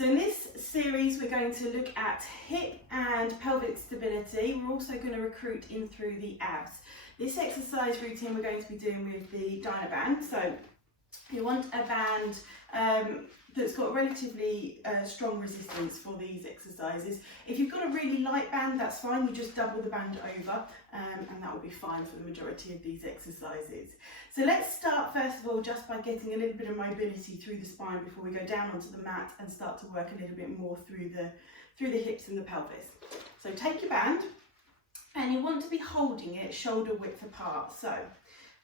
So in this series, we're going to look at hip and pelvic stability. We're also going to recruit in through the abs. This exercise routine we're going to be doing with the Dynaband. So you want a band that's got relatively strong resistance for these exercises. If you've got a really light band, that's fine. You just double the band over and that will be fine for the majority of these exercises. So let's start first of all just by getting a little bit of mobility through the spine before we go down onto the mat and start to work a little bit more through the hips and the pelvis. So take your band and you want to be holding it shoulder width apart. So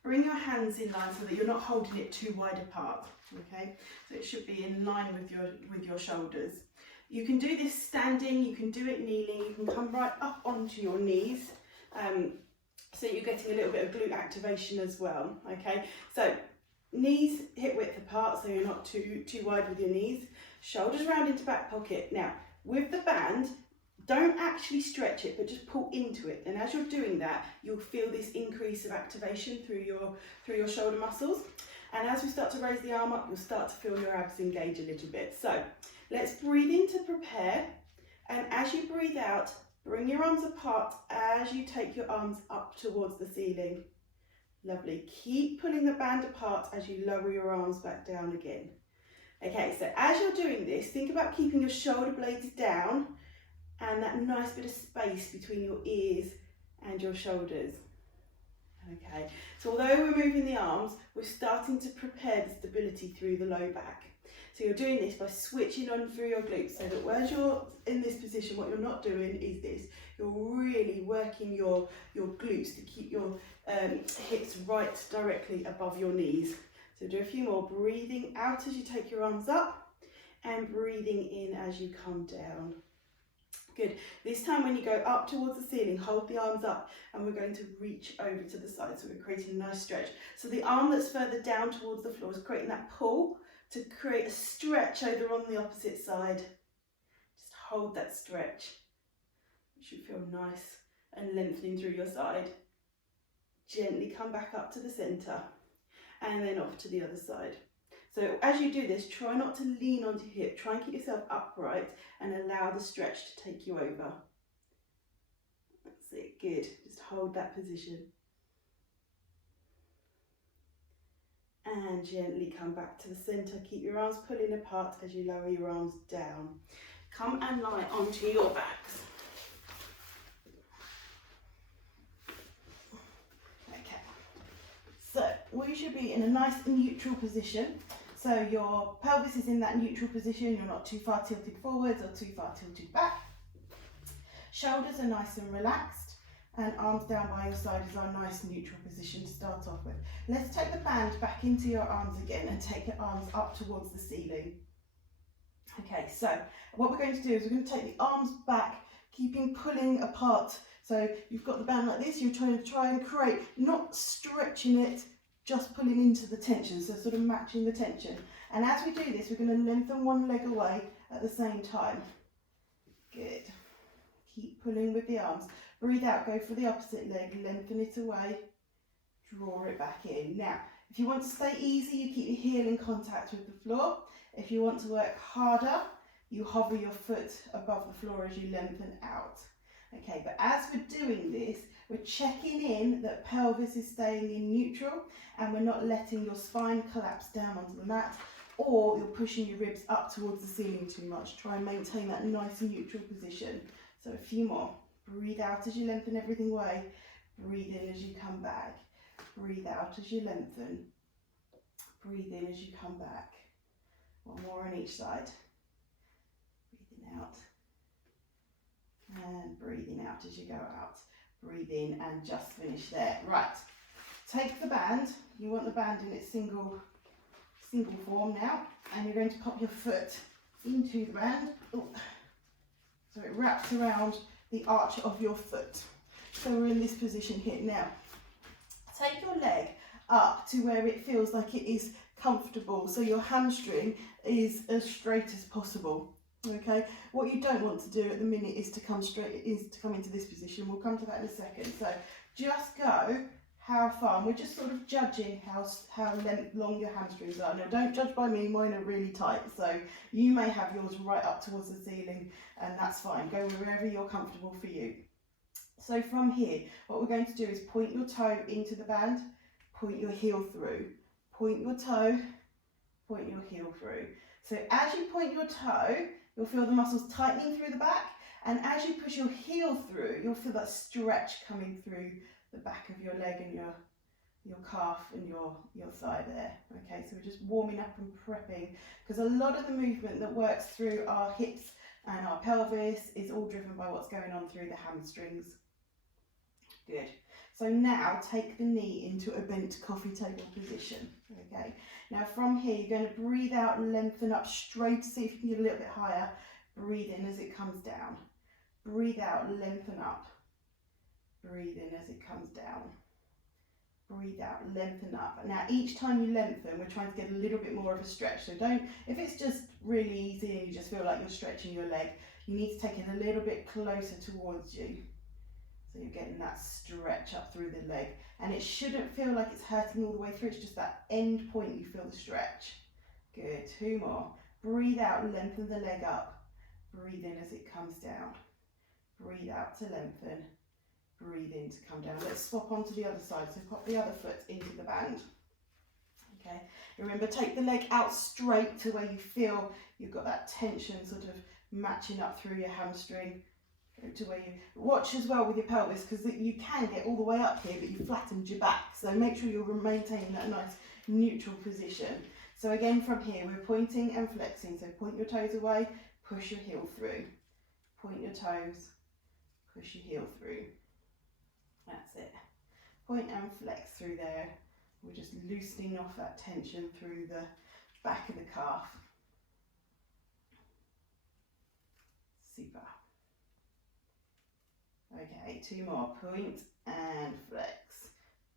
bring your hands in line so that you're not holding it too wide apart, okay? So it should be in line with your shoulders. You can do this standing, you can do it kneeling, you can come right up onto your knees, so you're getting a little bit of glute activation as well, okay? So knees hip width apart so you're not too wide with your knees, shoulders round into back pocket. Now, with the band, don't actually stretch it, but just pull into it. And as you're doing that, you'll feel this increase of activation through your shoulder muscles. And as we start to raise the arm up, you'll start to feel your abs engage a little bit. So let's breathe in to prepare. And as you breathe out, bring your arms apart as you take your arms up towards the ceiling. Lovely. Keep pulling the band apart as you lower your arms back down again. Okay, so as you're doing this, think about keeping your shoulder blades down and that nice bit of space between your ears and your shoulders. Okay, so although we're moving the arms, we're starting to prepare the stability through the low back. So you're doing this by switching on through your glutes, so that as you're in this position, what you're not doing is this. You're really working your glutes to keep your hips right directly above your knees. So do a few more, breathing out as you take your arms up and breathing in as you come down. Good. This time when you go up towards the ceiling, hold the arms up and we're going to reach over to the side. So we're creating a nice stretch. So the arm that's further down towards the floor is creating that pull to create a stretch over on the opposite side. Just hold that stretch. It should feel nice and lengthening through your side. Gently come back up to the centre and then off to the other side. So as you do this, try not to lean onto your hip. Try and keep yourself upright and allow the stretch to take you over. That's it, good. Just hold that position. And gently come back to the centre. Keep your arms pulling apart as you lower your arms down. Come and lie onto your backs. Okay. So we should be in a nice neutral position. So your pelvis is in that neutral position, you're not too far tilted forwards or too far tilted back. Shoulders are nice and relaxed and arms down by your side is our nice neutral position to start off with. Let's take the band back into your arms again and take your arms up towards the ceiling. Okay, so what we're going to do is we're going to take the arms back, keeping pulling apart. So you've got the band like this, you're trying to create, not stretching it, just pulling into the tension, so sort of matching the tension. And as we do this, we're going to lengthen one leg away at the same time. Good. Keep pulling with the arms. Breathe out, go for the opposite leg, lengthen it away, draw it back in. Now, if you want to stay easy, you keep your heel in contact with the floor. If you want to work harder, you hover your foot above the floor as you lengthen out. Okay, but as we're doing this, we're checking in that pelvis is staying in neutral and we're not letting your spine collapse down onto the mat or you're pushing your ribs up towards the ceiling too much. Try and maintain that nice neutral position. So a few more. Breathe out as you lengthen everything away. Breathe in as you come back. Breathe out as you lengthen. Breathe in as you come back. One more on each side. Breathing out. And breathing out as you go out. Breathe in and just finish there. Right, take the band. You want the band in its single form now, and you're going to pop your foot into the band. Ooh. So it wraps around the arch of your foot. So we're in this position here now. Take your leg up to where it feels like it is comfortable, so your hamstring is as straight as possible. Okay, what you don't want to do at the minute is to come into this position. We'll come to that in a second. So just go how far, and we're just sort of judging how long your hamstrings are. Now don't judge by me, mine are really tight, so you may have yours right up towards the ceiling, and that's fine. Go wherever you're comfortable for you. So from here, what we're going to do is point your toe into the band, point your heel through, point your toe, point your heel through. So as you point your toe, you'll feel the muscles tightening through the back, and as you push your heel through, you'll feel that stretch coming through the back of your leg and your calf and your thigh there. Okay, so we're just warming up and prepping, because a lot of the movement that works through our hips and our pelvis is all driven by what's going on through the hamstrings. Good. So now take the knee into a bent coffee table position. Okay. Now from here, you're going to breathe out and lengthen up straight. See if you can get a little bit higher. Breathe in as it comes down. Breathe out, lengthen up. Breathe in as it comes down. Breathe out, lengthen up. Now each time you lengthen, we're trying to get a little bit more of a stretch. So don't, if it's just really easy and you just feel like you're stretching your leg, you need to take it a little bit closer towards you. So you're getting that stretch up through the leg. And it shouldn't feel like it's hurting all the way through, it's just that end point you feel the stretch. Good, 2 more. Breathe out, lengthen the leg up. Breathe in as it comes down. Breathe out to lengthen. Breathe in to come down. Let's swap onto the other side. So pop the other foot into the band. Okay, remember, take the leg out straight to where you feel you've got that tension sort of matching up through your hamstring. Go to where you watch as well with your pelvis, because you can get all the way up here but you flattened your back, so make sure you're maintaining that nice neutral position. So again, from here we're pointing and flexing. So point your toes away, push your heel through, point your toes, push your heel through. That's it. Point and flex through there. We're just loosening off that tension through the back of the calf. Super. Okay, 2 more. Point and flex.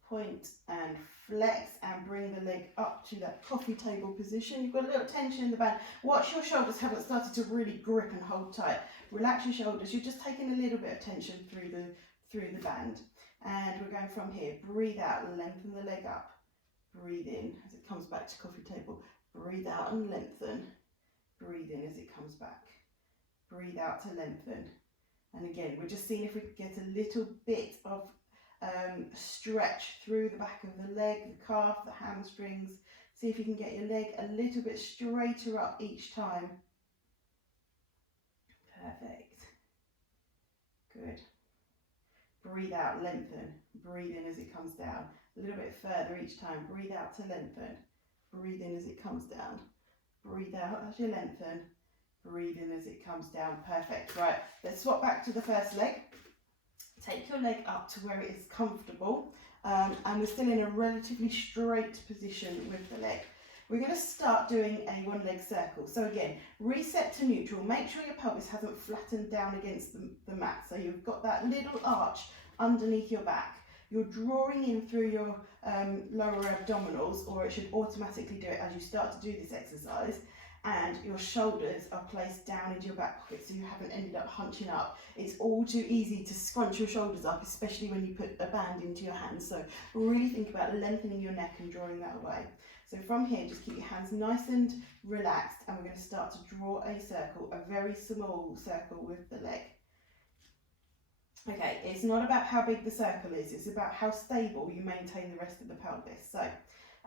Point and flex, and bring the leg up to that coffee table position. You've got a little tension in the band. Watch your shoulders haven't started to really grip and hold tight. Relax your shoulders. You're just taking a little bit of tension through the band. And we're going from here. Breathe out, lengthen the leg up. Breathe in as it comes back to coffee table. Breathe out and lengthen. Breathe in as it comes back. Breathe out to lengthen. And again, we're just seeing if we can get a little bit of stretch through the back of the leg, the calf, the hamstrings. See if you can get your leg a little bit straighter up each time. Perfect. Good. Breathe out, lengthen. Breathe in as it comes down. A little bit further each time. Breathe out to lengthen. Breathe in as it comes down. Breathe out as you lengthen. Breathe in as it comes down. Perfect. Right, let's swap back to the first leg. Take your leg up to where it is comfortable, and we're still in a relatively straight position with the leg. We're going to start doing a 1-leg circle. So again, reset to neutral. Make sure your pelvis hasn't flattened down against the mat. So you've got that little arch underneath your back. You're drawing in through your lower abdominals, or it should automatically do it as you start to do this exercise. And your shoulders are placed down into your back pocket, so you haven't ended up hunching up. It's all too easy to scrunch your shoulders up, especially when you put a band into your hands. So really think about lengthening your neck and drawing that away. So from here, just keep your hands nice and relaxed, and we're going to start to draw a circle, a very small circle with the leg. Okay, it's not about how big the circle is, it's about how stable you maintain the rest of the pelvis. So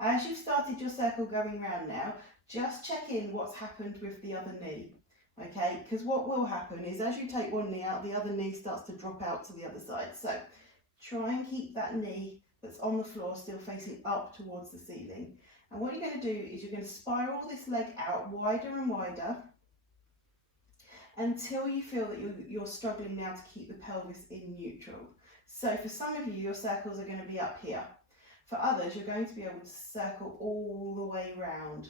as you've started your circle going round now, just check in what's happened with the other knee, okay? Because what will happen is as you take one knee out, the other knee starts to drop out to the other side. So try and keep that knee that's on the floor still facing up towards the ceiling. And what you're going to do is you're going to spiral this leg out wider and wider until you feel that you're struggling now to keep the pelvis in neutral. So for some of you, your circles are going to be up here. For others, you're going to be able to circle all the way round.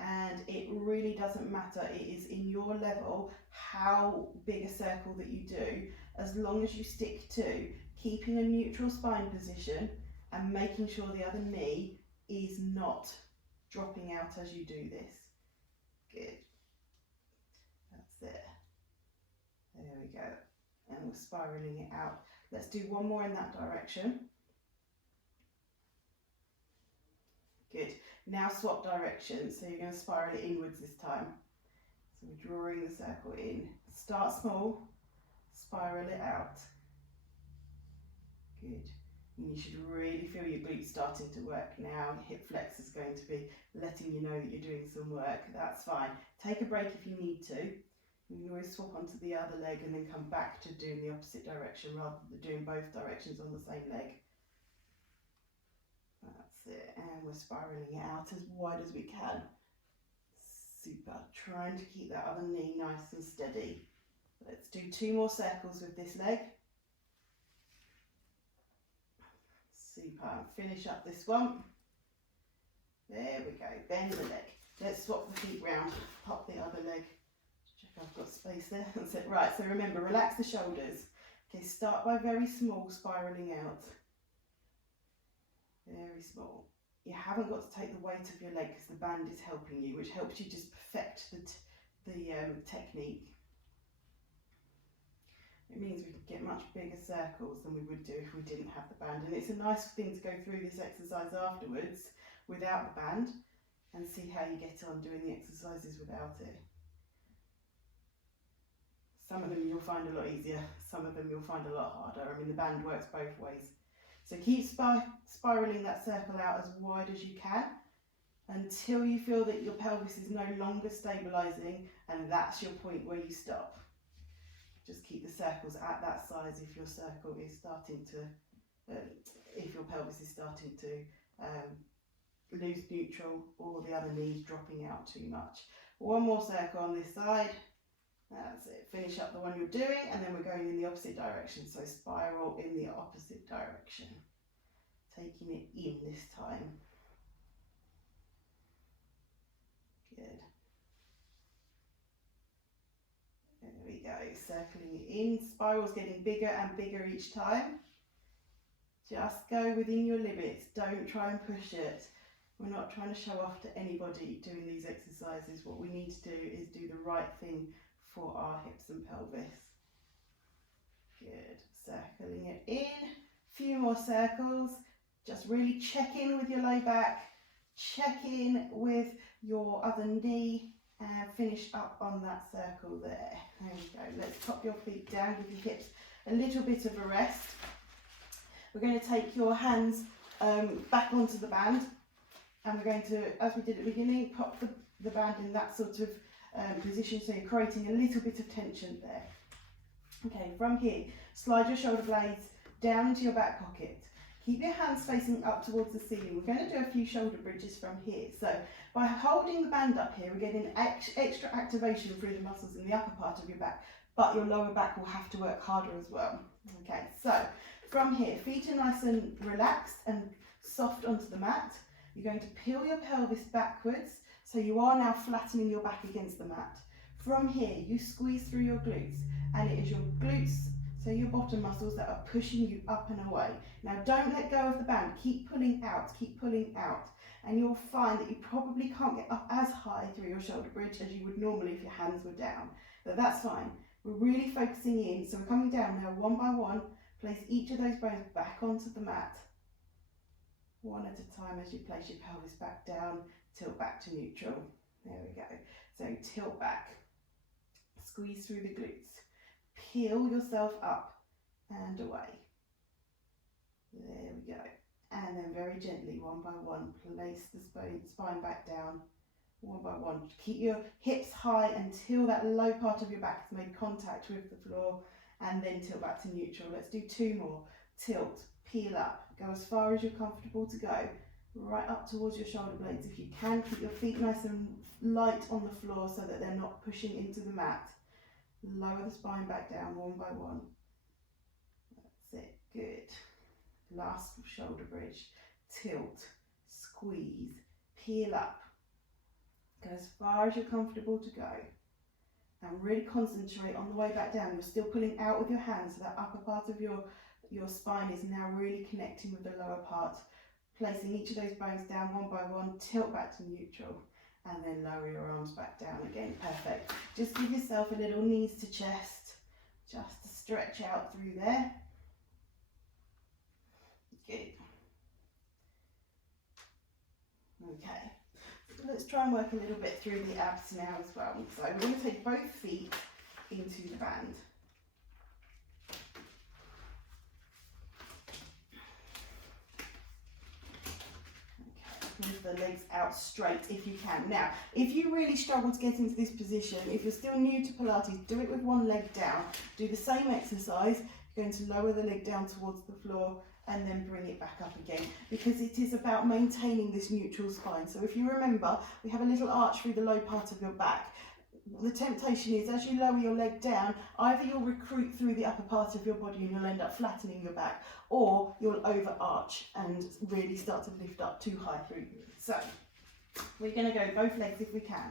And it really doesn't matter, it is in your level how big a circle that you do, as long as you stick to keeping a neutral spine position and making sure the other knee is not dropping out as you do this. Good. That's it. There we go. And we're spiraling it out. Let's do one more in that direction. Now swap directions, so you're going to spiral it inwards this time. So we're drawing the circle in. Start small, spiral it out. Good. And you should really feel your glutes starting to work now. Your hip flex is going to be letting you know that you're doing some work. That's fine. Take a break if you need to. You can always swap onto the other leg and then come back to doing the opposite direction rather than doing both directions on the same leg. That's it. And we're spiraling it out as wide as we can. Super. Trying to keep that other knee nice and steady. Let's do 2 more circles with this leg. Super. Finish up this one. There we go. Bend the leg. Let's swap the feet round. Pop the other leg. Check I've got space there. That's it. Right. So remember, relax the shoulders. Okay. Start by very small, spiraling out. Very small. You haven't got to take the weight of your leg because the band is helping you, which helps you just perfect the technique. It means we can get much bigger circles than we would do if we didn't have the band. And it's a nice thing to go through this exercise afterwards without the band and see how you get on doing the exercises without it. Some of them you'll find a lot easier, some of them you'll find a lot harder. I mean, the band works both ways. So keep spiraling that circle out as wide as you can until you feel that your pelvis is no longer stabilising, and that's your point where you stop. Just keep the circles at that size if your circle is starting to, if your pelvis is starting to lose neutral or the other knee's dropping out too much. 1 more circle on this side. That's it. Finish up the one you're doing, and then we're going in the opposite direction. So spiral in the opposite direction. Taking it in this time. Good. There we go. Circling it in. Spiral's getting bigger and bigger each time. Just go within your limits. Don't try and push it. We're not trying to show off to anybody doing these exercises. What we need to do is do the right thing for our hips and pelvis. Good. Circling it in. Few more circles. Just really check in with your low back. Check in with your other knee and finish up on that circle there. There we go. Let's pop your feet down, give your hips a little bit of a rest. We're going to take your hands back onto the band, and we're going to, as we did at the beginning, pop the band in that sort of position, so you're creating a little bit of tension there. Okay, from here, slide your shoulder blades down into your back pocket. Keep your hands facing up towards the ceiling. We're going to do a few shoulder bridges from here. So by holding the band up here, we're getting extra activation through the muscles in the upper part of your back, but your lower back will have to work harder as well. Okay, so from here, feet are nice and relaxed and soft onto the mat. You're going to peel your pelvis backwards, so you are now flattening your back against the mat. From here, you squeeze through your glutes, and it is your glutes, so your bottom muscles, that are pushing you up and away. Now don't let go of the band, keep pulling out, and you'll find that you probably can't get up as high through your shoulder bridge as you would normally if your hands were down, but that's fine. We're really focusing in, so we're coming down now one by one. Place each of those bones back onto the mat, one at a time as you place your pelvis back down, tilt back to neutral. There we go. So tilt back, squeeze through the glutes, peel yourself up and away. There we go. And then very gently, one by one, place the spine back down, one by one. Keep your hips high until that low part of your back has made contact with the floor, and then tilt back to neutral. Let's do 2 more. Tilt, peel up, go as far as you're comfortable to go, right up towards your shoulder blades. If you can, keep your feet nice and light on the floor so that they're not pushing into the mat. Lower the spine back down one by one. That's it, good. Last shoulder bridge. Tilt, squeeze, peel up. Go as far as you're comfortable to go. And really concentrate on the way back down. You're still pulling out with your hands, so that upper part of your spine is now really connecting with the lower part. Placing each of those bones down one by one, tilt back to neutral, and then lower your arms back down again. Perfect. Just give yourself a little knees to chest, just to stretch out through there. Good. Okay, so let's try and work a little bit through the abs now as well. So we're going to take both feet into the band. Move the legs out straight if you can. Now, if you really struggle to get into this position, if you're still new to Pilates, do it with one leg down. Do the same exercise. You're going to lower the leg down towards the floor and then bring it back up again, because it is about maintaining this neutral spine. So if you remember, we have a little arch through the low part of your back. The temptation is, as you lower your leg down, either you'll recruit through the upper part of your body and you'll end up flattening your back, or you'll overarch and really start to lift up too high through you. So we're going to go both legs if we can.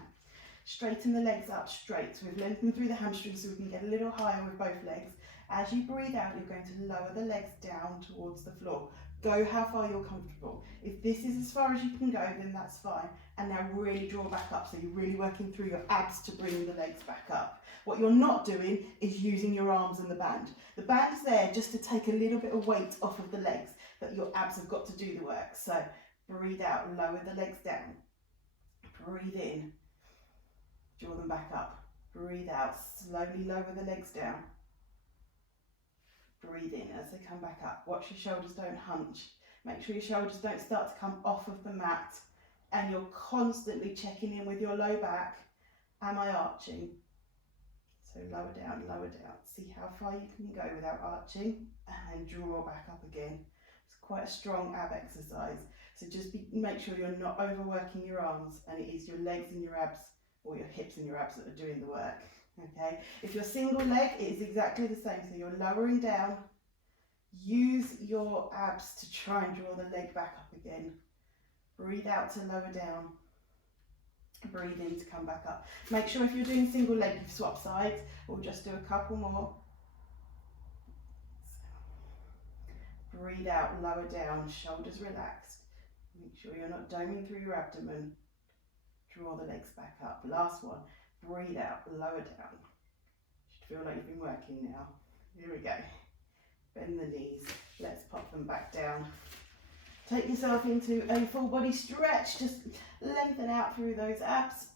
Straighten the legs up straight. So we've lengthened through the hamstrings so we can get a little higher with both legs. As you breathe out, you're going to lower the legs down towards the floor. Go how far you're comfortable. If this is as far as you can go, then that's fine. And now really draw back up, so you're really working through your abs to bring the legs back up. What you're not doing is using your arms and the band. The band's there just to take a little bit of weight off of the legs, but your abs have got to do the work. So breathe out, lower the legs down. Breathe in, draw them back up. Breathe out, slowly lower the legs down. Breathe in as they come back up. Watch your shoulders don't hunch. Make sure your shoulders don't start to come off of the mat, and you're constantly checking in with your low back. Am I arching? So lower down, lower down. See how far you can go without arching, and then draw back up again. It's quite a strong ab exercise. So just make sure you're not overworking your arms, and it is your legs and your abs, or your hips and your abs, that are doing the work. Okay, if you're single leg, it is exactly the same. So you're lowering down, use your abs to try and draw the leg back up again. Breathe out to lower down, breathe in to come back up. Make sure if you're doing single leg, you swap sides. We'll just do a couple more. Breathe out, lower down, shoulders relaxed. Make sure you're not doming through your abdomen. Draw the legs back up. Last one. Breathe out, lower down. Should feel like you've been working now. Here we go. Bend the knees. Let's pop them back down. Take yourself into a full body stretch. Just lengthen out through those abs.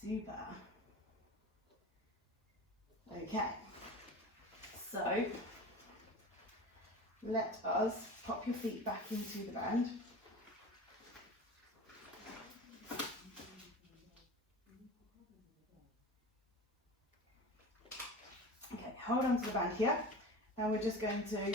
Super. Okay. So, let us pop your feet back into the band. Okay, hold on to the band here, and we're just going to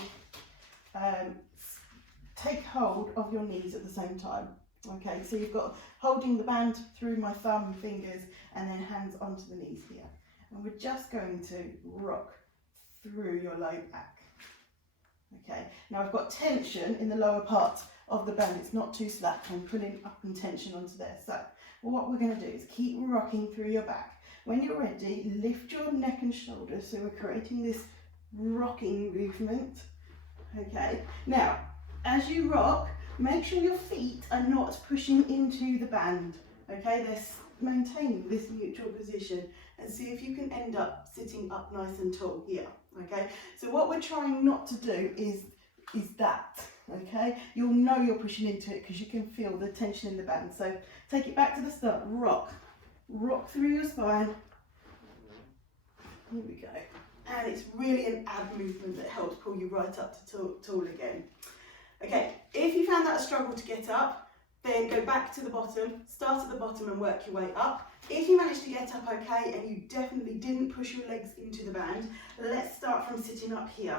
take hold of your knees at the same time. Okay, so you've got holding the band through my thumb and fingers, and then hands onto the knees here. And we're just going to rock through your low back. Okay, now I've got tension in the lower part of the band. It's not too slack. I'm pulling up and tension onto there. So what we're going to do is keep rocking through your back. When you're ready, lift your neck and shoulders, so we're creating this rocking movement. Okay, now as you rock, make sure your feet are not pushing into the band. Okay, they're maintaining this neutral position, and see if you can end up sitting up nice and tall here. Okay, so what we're trying not to do is that. Okay, you'll know you're pushing into it because you can feel the tension in the band. So take it back to the start. Rock through your spine. Here we go. And it's really an ab movement that helps pull you right up to tall again. Okay, if you found that a struggle to get up, then go back to the bottom, start at the bottom and work your way up. If you managed to get up okay and you definitely didn't push your legs into the band, let's start from sitting up here.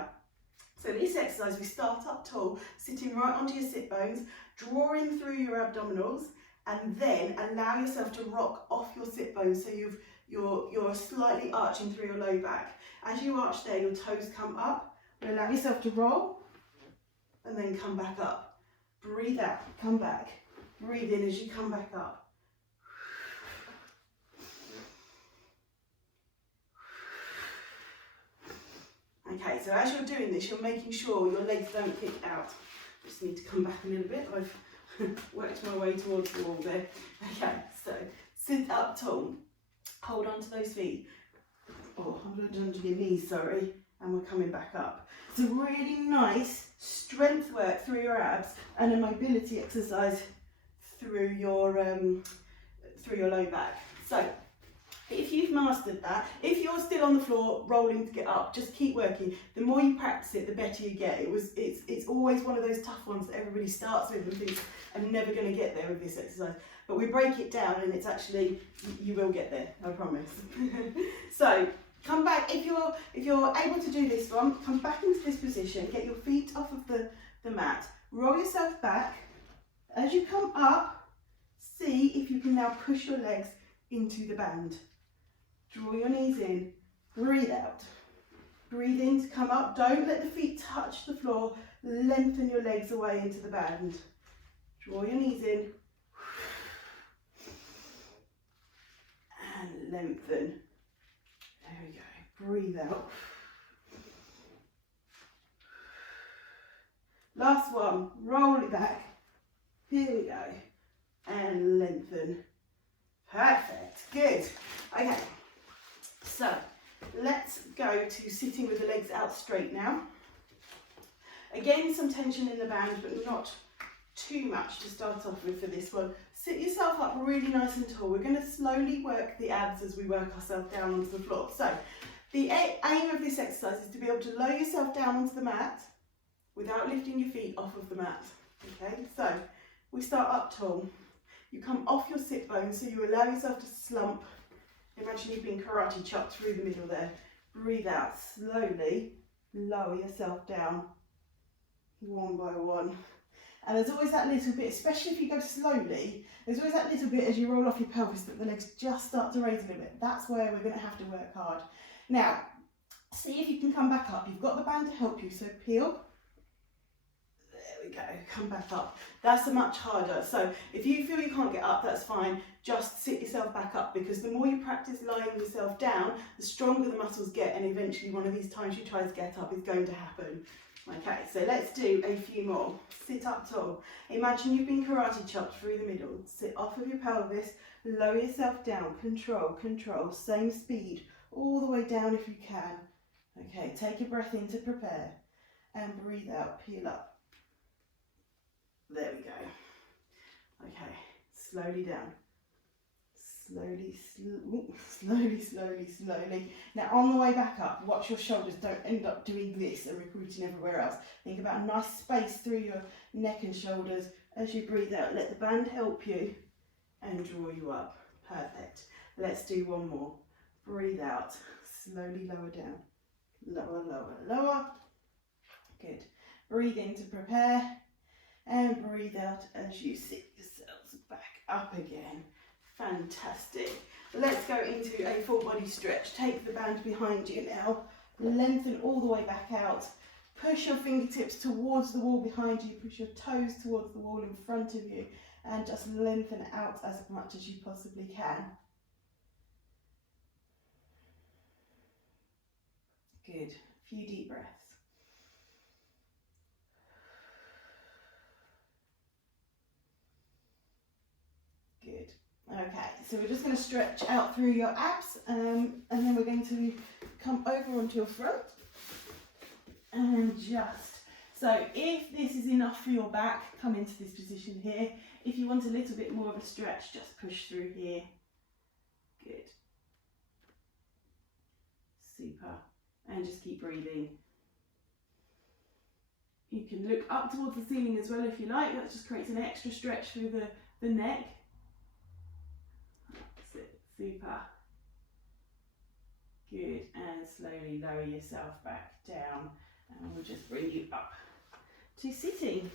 So this exercise, we start up tall, sitting right onto your sit bones, drawing through your abdominals, and then allow yourself to rock off your sit bones, so you're slightly arching through your low back. As you arch there, your toes come up. Allow yourself to roll and then come back up. Breathe out, come back. Breathe in as you come back up. Okay, so as you're doing this, you're making sure your legs don't kick out. Just need to come back a little bit. I've worked my way towards the wall there. Okay, so sit up tall. Hold on to those feet. Oh, hold on to your knees, sorry. And we're coming back up. So really nice strength work work through your abs and a mobility exercise through your low back. So if you've mastered that, if you're still on the floor rolling to get up, just keep working. The more you practice it, the better you get. It's always one of those tough ones that everybody starts with and thinks, I'm never going to get there with this exercise. But we break it down and it's actually, you will get there, I promise. So come back, if you're able to do this one, come back into this position, get your feet off of the mat, roll yourself back. As you come up, see if you can now push your legs into the band. Draw your knees in, breathe out. Breathe in to come up, don't let the feet touch the floor, lengthen your legs away into the band. Draw your knees in, and lengthen. There we go, breathe out. Last one, roll it back. Here we go, and lengthen. Perfect, good. Okay, so let's go to sitting with the legs out straight now. Again, some tension in the band, but not too much to start off with for this one. Sit yourself up really nice and tall. We're going to slowly work the abs as we work ourselves down onto the floor. So the aim of this exercise is to be able to lower yourself down onto the mat without lifting your feet off of the mat. Okay, so we start up tall. You come off your sit bones, so you allow yourself to slump. Imagine you've been karate chopped through the middle there. Breathe out slowly, lower yourself down one by one. And there's always that little bit, especially if you go slowly, there's always that little bit as you roll off your pelvis that the legs just start to raise a little bit. That's where we're going to have to work hard. Now, see if you can come back up. You've got the band to help you, so peel. There we go, come back up. That's much harder. So if you feel you can't get up, that's fine. Just sit yourself back up, because the more you practice lying yourself down, the stronger the muscles get, and eventually one of these times you try to get up is going to happen. Okay, so let's do a few more. Sit up tall. Imagine you've been karate chopped through the middle. Sit off of your pelvis, lower yourself down, control, control, same speed, all the way down if you can. Okay, take a breath in to prepare, and breathe out, peel up. There we go. Okay, slowly down. Slowly, slowly. Now on the way back up, watch your shoulders, don't end up doing this and recruiting everywhere else. Think about a nice space through your neck and shoulders. As you breathe out, let the band help you and draw you up. Perfect. Let's do one more. Breathe out, slowly lower down. Lower, lower, lower. Good. Breathe in to prepare, and breathe out as you sit yourselves back up again. Fantastic. Let's go into a full body stretch. Take the band behind you now. Lengthen all the way back out. Push your fingertips towards the wall behind you. Push your toes towards the wall in front of you. And just lengthen out as much as you possibly can. Good. A few deep breaths. Good. Okay, so we're just going to stretch out through your abs, and then we're going to come over onto your front and just, so if this is enough for your back, come into this position here. If you want a little bit more of a stretch, just push through here. Good. Super. And just keep breathing. You can look up towards the ceiling as well if you like. That just creates an extra stretch through the neck. Super. Good, and slowly lower yourself back down, and we'll just bring you up to sitting.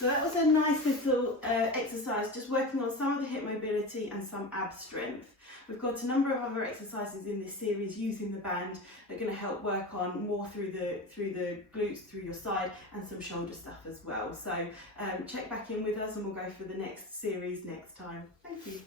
So that was a nice little exercise, just working on some of the hip mobility and some ab strength. We've got a number of other exercises in this series using the band that are going to help work on more through the glutes, through your side, and some shoulder stuff as well. So check back in with us and we'll go for the next series next time. Thank you.